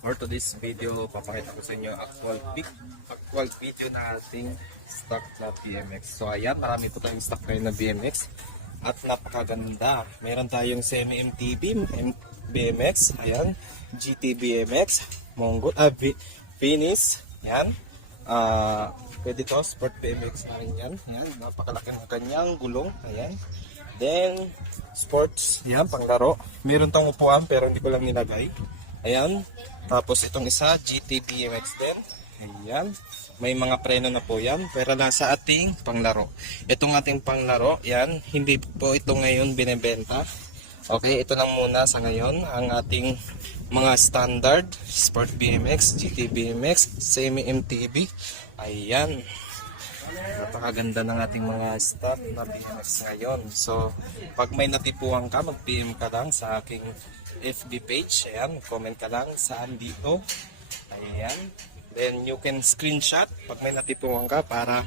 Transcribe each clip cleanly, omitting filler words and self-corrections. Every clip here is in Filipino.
For today's video, papakita ko sa inyo actual video na ating stock na BMX. So ayan, marami po tayong stock ngayon na BMX at napakaganda. Meron tayong semi-MTB BMX, ayan, GT BMX, Mongol, Venice, ayan. Pwede to, Sport BMX na rin yan. Ayan, napakalaki ng kanyang gulong, ayan. Then, sports, yan, panglaro. Meron tong upuan pero hindi ko lang nilagay. Ayan. Tapos itong isa, GT BMX din. Ayan. May mga preno na po yan. Pero nasa ating panglaro. Itong ating panglaro, yan. Hindi po ito ngayon binebenta. Okay, ito lang muna sa ngayon. Ang ating mga standard, Sport BMX, GT BMX, Semi-MTB. Ayan. Napakaganda ng ating mga stock na BMX ngayon. So, pag may natipuan ka, mag-PM ka lang sa aking FB page. Ayan, comment ka lang saan dito. Ayan. Then, you can screenshot pag may natipuan ka para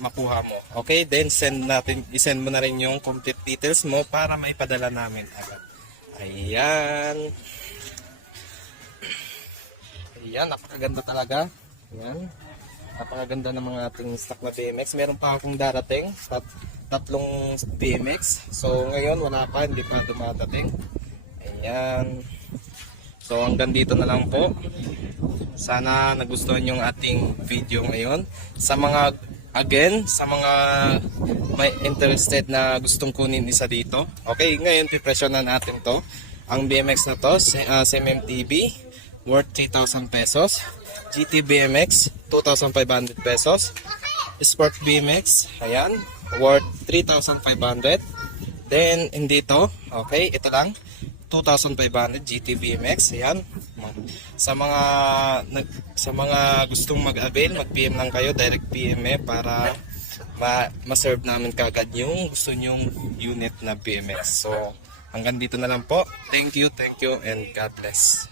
makuha mo. Okay, then isend mo na rin yung complete details mo para maipadala namin agad. Ayan. Ayan, napakaganda talaga. Ayan. Napakaganda ng mga ating stock na BMX. Meron pa akong darating, tatlong BMX. So ngayon wala pa, hindi pa dumadating. Ayan. So hanggang dito na lang po. Sana nagustuhan yung ating video ngayon. Sa mga may interested na gustong kunin isa dito. Okay, ngayon pipresyonan natin to. Ang BMX na to, SMMTB, worth 3,000 pesos. GT BMX, 2,500 pesos. Sport BMX, ayan, worth 3,500. Then, dito, okay, ito lang, 2,500 GT BMX, ayan. Sa mga gustong mag-avail, mag-PM lang kayo, direct PM para ma-serve namin kagad yung gusto nyong unit na BMX. So, hanggang dito na lang po. Thank you, and God bless.